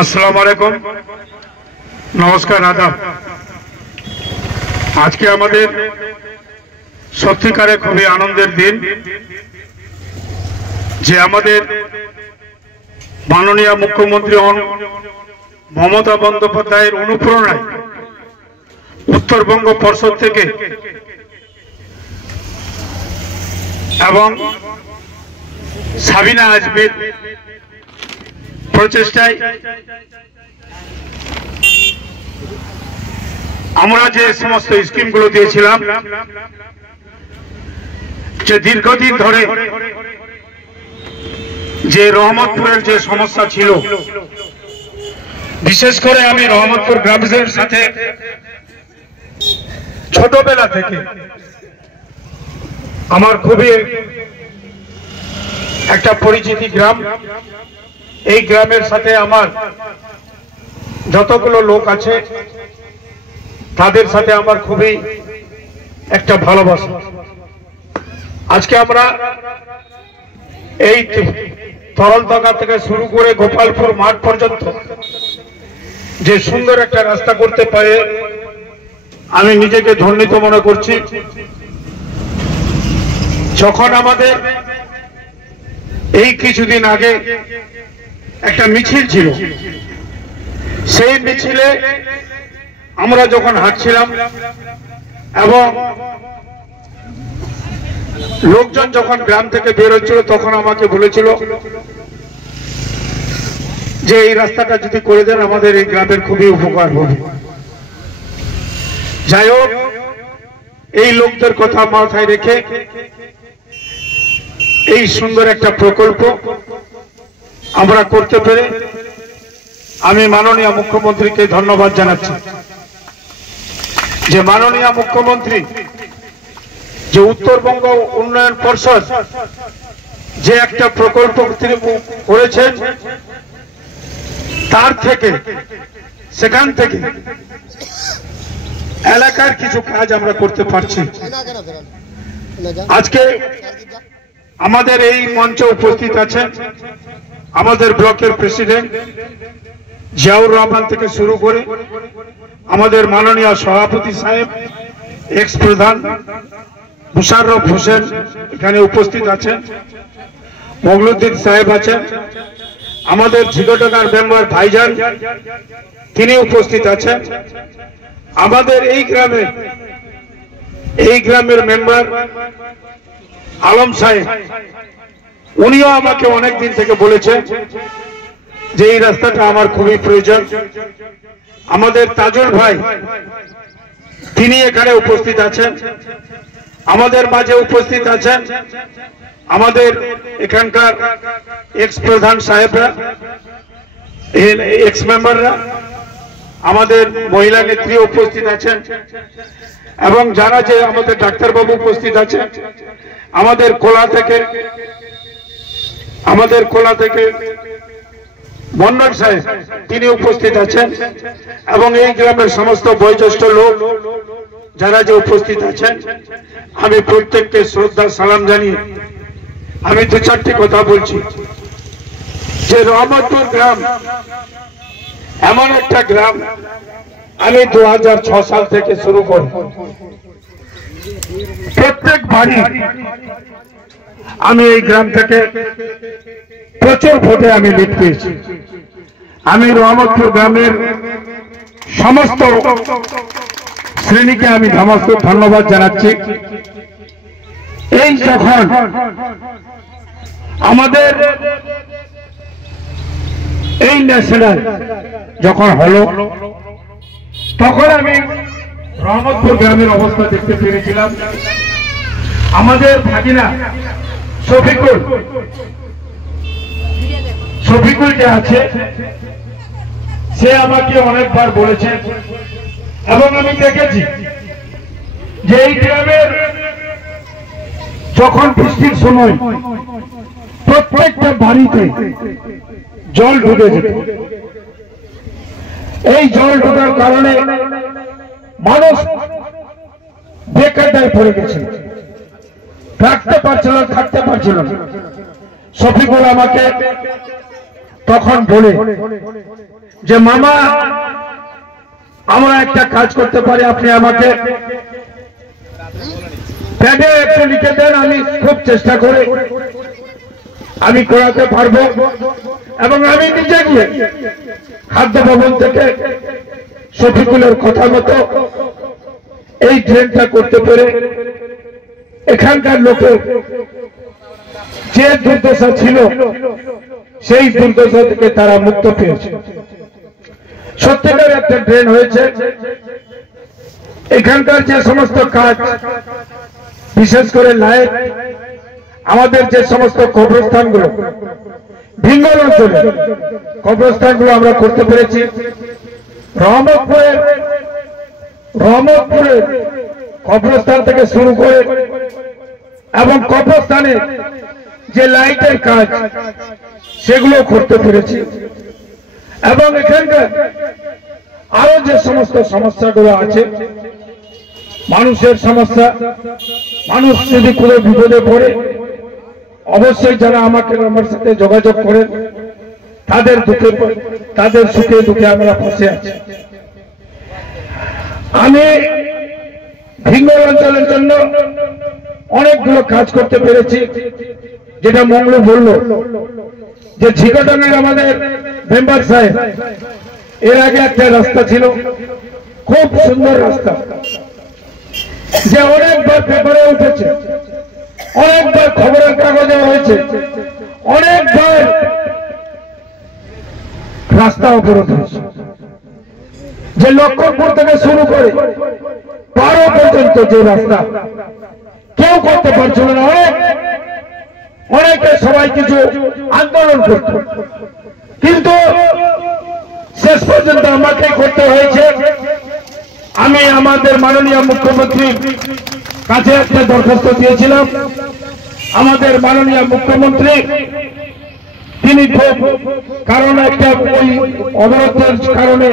আসসালামু আলাইকুম, নমস্কার, আদাব। আজকে আমাদের সত্যিকারে খুবই আনন্দের দিন যে আমাদের মাননীয় মুখ্যমন্ত্রী মমতা বন্দ্যোপাধ্যায়ের অনুপ্রেরণায় উত্তরবঙ্গ পর্ষদ থেকে এবং সাবিনা আজমির প্রচেষ্টায় আমরা যে সমস্ত স্কিমগুলো দিয়েছিলাম, যে দীর্ঘদিন ধরে যে রহমতপুরের যে সমস্যা ছিল, বিশেষ করে আমি রহমতপুর গ্রামের সাথে ছোটবেলা থেকে আমার খুবই একটা পরিচিতি গ্রাম। এই গ্রামের সাথে আমার যতগুলো লোক আছে তাদের সাথে আমার খুবই একটা ভালোবাসা। আজকে আমরা এই তরলতলা থেকে শুরু করে গোপালপুর মাঠ পর্যন্ত যে সুন্দর একটা রাস্তা করতে পারে আমি নিজেকে ধন্যিত মনে করছি। যখন আমাদের এই কিছুদিন আগে একটা মিছিল ছিল, সেই মিছিলে আমরা যখন হাঁটছিলাম এবং লোকজন যখন গ্রাম থেকে বের হচ্ছিল তখন আমাকে বলেছিল যে এই রাস্তাটা যদি করে দেন আমাদের এই গ্রামের খুবই উপকার হবে। যাই হোক, এই লোকদের কথা মাথায় রেখে এই সুন্দর একটা প্রকল্প আমরা করতে পেরে আমি মাননীয় মুখ্যমন্ত্রীকে ধন্যবাদ জানাচ্ছি। যে মাননীয় মুখ্যমন্ত্রী যে উত্তরবঙ্গ উন্নয়ন পর্ষদ যে একটা প্রকল্প তিনি করেছেন, তার থেকে সেখান থেকে এলাকার কিছু কাজ আমরা করতে পারছি। আজকে আমাদের এই মঞ্চে উপস্থিত আছেন আমাদের ব্লকের প্রেসিডেন্ট জিয়াউর রহমান থেকে শুরু করে আমাদের মাননীয় সভাপতি সাহেব, এক্স প্রধান মুশাররফ হোসেন এখানে উপস্থিত আছেন, মগলুদ্দিন সাহেব আছেন, আমাদের ঝিগোডাঙ্গার মেম্বার ভাইজান তিনি উপস্থিত আছেন, আমাদের এই গ্রামের মেম্বার আলম সাহেব, উনিও আমাকে অনেক দিন থেকে বলেছেন যে এই রাস্তাটা আমার খুবই প্রয়োজন। আমাদের তাজুল ভাই তিনি এখানে উপস্থিত আছেন, আমাদের মাঝে উপস্থিত আছেন আমাদের এখানকার এক্স প্রধান সাহেবরা, এক্স মেম্বাররা, আমাদের মহিলা নেত্রী উপস্থিত আছেন এবং যারা যে আমাদের ডাক্তারবাবু উপস্থিত আছেন, আমাদের কোলা থেকে মন্ডল সাহেব তিনি উপস্থিত আছেন এবং এই গ্রামের সমস্ত বয়োজ্যেষ্ঠ লোক যারা যে উপস্থিত আছেন, আমি প্রত্যেককে শ্রদ্ধা সালাম জানিয়ে আমি দু চারটি কথা বলছি। যে রহমতপুর গ্রাম এমন একটা গ্রাম, আমি 2006 সাল থেকে শুরু করি, প্রত্যেক বাড়ি আমি এই গ্রাম থেকে প্রচুর ভোটে আমি লিড পেয়েছি। আমি রহমতপুর গ্রামের সমস্ত শ্রেণীকে আমি সমস্ত ধন্যবাদ জানাচ্ছি। এই যখন আমাদের এই ন্যাশনাল যখন হলো, তখন আমি রহমতপুর গ্রামের অবস্থা দেখতে পেরেছিলাম। আমাদের ভাগিনা শফিকুল যে আছে, সে আমাকে অনেকবার বলেছে এবং আমি দেখেছি যে এই গ্রামের যখন বৃষ্টির সময় প্রত্যেকটা বাড়িতে জল ঢুকে যেত। এই জল ঢোকার কারণে মানুষ বেকারদায় পড়ে গেছে। থাকতে পারছিল থাকতে পারছিল না। শফিকুল আমাকে তখন বলে যে মামা আমরা একটা কাজ করতে পারি, আপনি আমাকে প্যাডে একটু লিখে দেন, আমি খুব চেষ্টা করে আমি করাতে পারবো এবং আমি নিজে গিয়ে খাদ্য ভবন থেকে শফিকুলের কথা মতো এই ড্রেনটা করতে পেরে এখানকার লোকের যে দুর্দশা ছিল সেই দুর্দশা থেকে তারা মুক্ত পেয়েছে। সত্যিকার একটা ড্রেন হয়েছে। এখানকার যে সমস্ত কাজ, বিশেষ করে লাইট, আমাদের যে সমস্ত কবরস্থানগুলো ভিঙ্গল অঞ্চলে কবরস্থানগুলো আমরা করতে পেরেছি। রহমতপুরের কবরস্থান থেকে শুরু করে এবং কবরস্থানে যে লাইটের কাজ সেগুলো করতে পেরেছি এবং এখানকার আরো যে সমস্ত সমস্যাগুলো আছে, মানুষের সমস্যা, মানুষ যদি কোনো বিপদে পড়ে অবশ্যই যারা আমার সাথে যোগাযোগ করেন তাদের সুখে দুঃখে আমরা পাশে আছি। আমি ভিঙ্গল অঞ্চলের জন্য অনেকগুলো কাজ করতে পেরেছি। যেটা মঙ্গলু বলল যে ঝিকোডাঙ্গার আমাদের মেম্বার সাহেব, এর আগে একটা রাস্তা ছিল, খুব সুন্দর রাস্তা, যে অনেকবার পেপারে উঠেছে, অনেকবার খবরের কাগজে হয়েছে, অনেকবার রাস্তা অবরোধ হয়েছে, যে লক্ষ্মণপুর থেকে শুরু করে 12 পর্যন্ত যে রাস্তা কেউ করতে পারছিল না। অনেকে সবাই কিছু আন্দোলন করত, কিন্তু শেষ পর্যন্ত আমাকে করতে হয়েছে। আমি আমাদের মাননীয় মুখ্যমন্ত্রীর কাছে একটা দরখাস্ত দিয়েছিলাম। আমাদের মাননীয় মুখ্যমন্ত্রী তিনি কারণ একটা ওই অবরোধের কারণে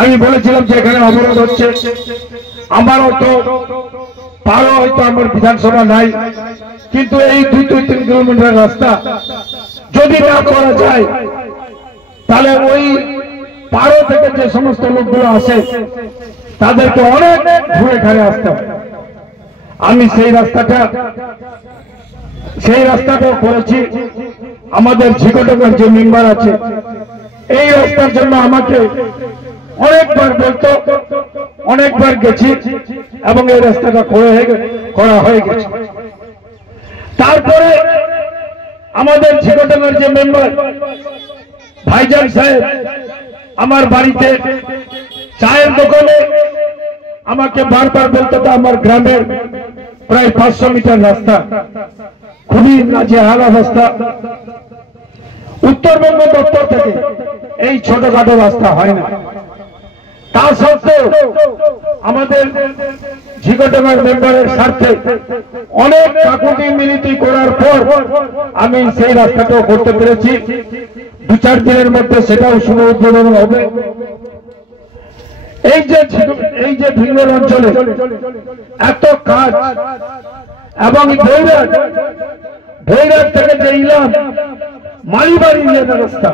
আমি বলেছিলাম যে এখানে অবরোধ হচ্ছে, আমারও তো পারো হয়তো আমার বিধানসভা নাই, কিন্তু এই 2-3 কিলোমিটার রাস্তা যদি না করা যায় তাহলে ওই পারো থেকে যে সমস্ত লোকগুলো আসে তাদেরকে অনেক ঘুরে ঘাড়ে আসতে হবে। আমি সেই রাস্তাটাও করেছি। আমাদের ঝিকোডাঙ্গার যে মেম্বার আছে এই রাস্তার জন্য আমাকে অনেকবার বলতো, অনেকবার গেছি এবং এই রাস্তাটা করা হয়ে গেছে। তারপরে আমাদের ঝিকোডাঙ্গার যে মেম্বার ভাইজান সাহেব আমার বাড়িতে চায়ের দোকানে আমাকে বারবার বলতো, আমার গ্রামের প্রায় 500 মিটার রাস্তা খুবই নাজেহাল অবস্থা। উত্তরবঙ্গ দপ্তর থেকে এই ছোটখাটো রাস্তা হয় না। তা সত্ত্বেও আমাদের ঝিকোডাঙ্গার মেম্বারের স্বার্থে অনেক কাকুতি মিনতি করার পর আমি সেই রাস্তাটাও করতে পেরেছি। 2-4 দিনের মধ্যে সেটাও শুভ উদ্বোধন হবে। এই যে ভিঙ্গল অঞ্চলে এত কাজ এবং ভৈরব থেকে যে ইলাম মালিবাড়ি রাস্তা,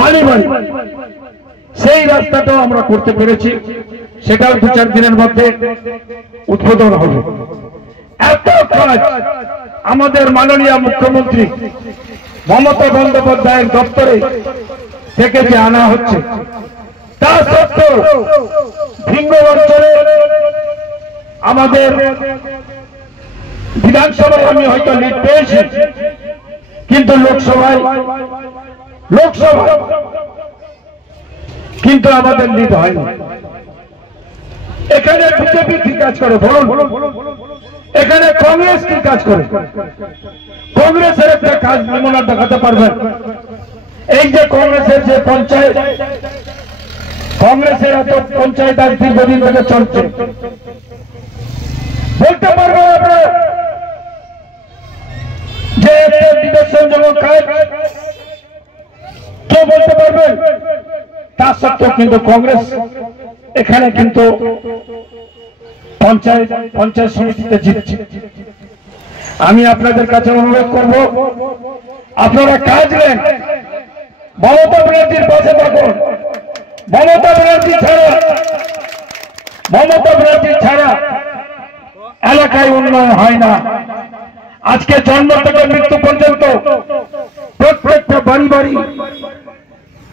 মালিবাড়ি সেই রাস্তাটাও আমরা করতে পেরেছি। সেটাও 2-4 দিনের মধ্যে উদ্বোধন হবে। এত কাজ আমাদের মাননীয় মুখ্যমন্ত্রী মমতা বন্দ্যোপাধ্যায়ের দপ্তরে থেকে যে আনা হচ্ছে, তা সত্ত্বেও ভিঙ্গল অঞ্চলে আমাদের বিধানসভায় আমি হয়তো লিড পেয়েছি, কিন্তু লোকসভায় কিন্তু আমাদের লিড হয়নি। এখানে বিজেপি কি কাজ করে বলুন? এখানে কংগ্রেস কি কাজ করে? কংগ্রেসের একটা কাজ নমুনা দেখাতে পারবেন? এই যে কংগ্রেসের যে পঞ্চায়েত, কংগ্রেসের এত পঞ্চায়েত আজ দীর্ঘদিন থেকে চলছে, বলতে পারবেন আপনারা যে একটা বিবেচনজনক কাজ কে বলতে পারবেন? তা সত্ত্বেও কিন্তু কংগ্রেস এখানে কিন্তু পঞ্চায়েত সমিতিতে জিতছে। আমি আপনাদের কাছে অনুরোধ করব, আপনারা কাজ নেন, মমতা ব্যানার্জির পাশে থাকুন। মমতা ব্যানার্জি ছাড়া এলাকায় উন্নয়ন হয় না। আজকে জন্ম থেকে মৃত্যু পর্যন্ত প্রত্যেকটা বাড়ি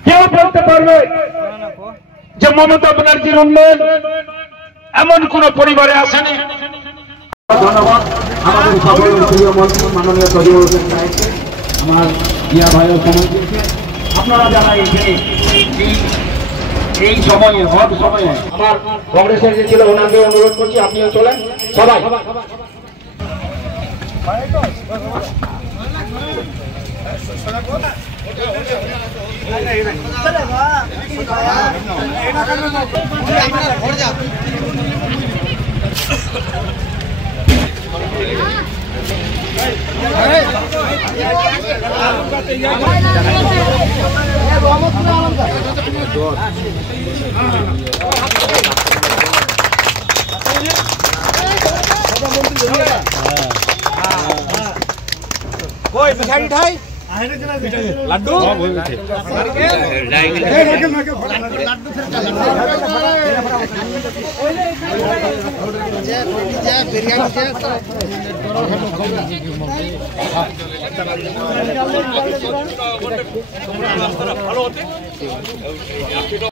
কেউ বলতে পারবে যে মমতা ব্যানার্জির উন্নয়ন এমন কোন পরিবারে আসেনি। ধন্যবাদ আমাদের সকলের প্রিয় মন্ত্রী মাননীয় সজিবুল হোসেন সাহেবকে, আমার জিয়া ভাইও সময় দিয়েছে। আপনারা যারা এখানে এই সময়ে হট সময়ে আমার কংগ্রেসের যে ছিল ওনাকে অনুরোধ করছি আপনিও চলেন সবাই। লাড্ডু বিরিয়ানি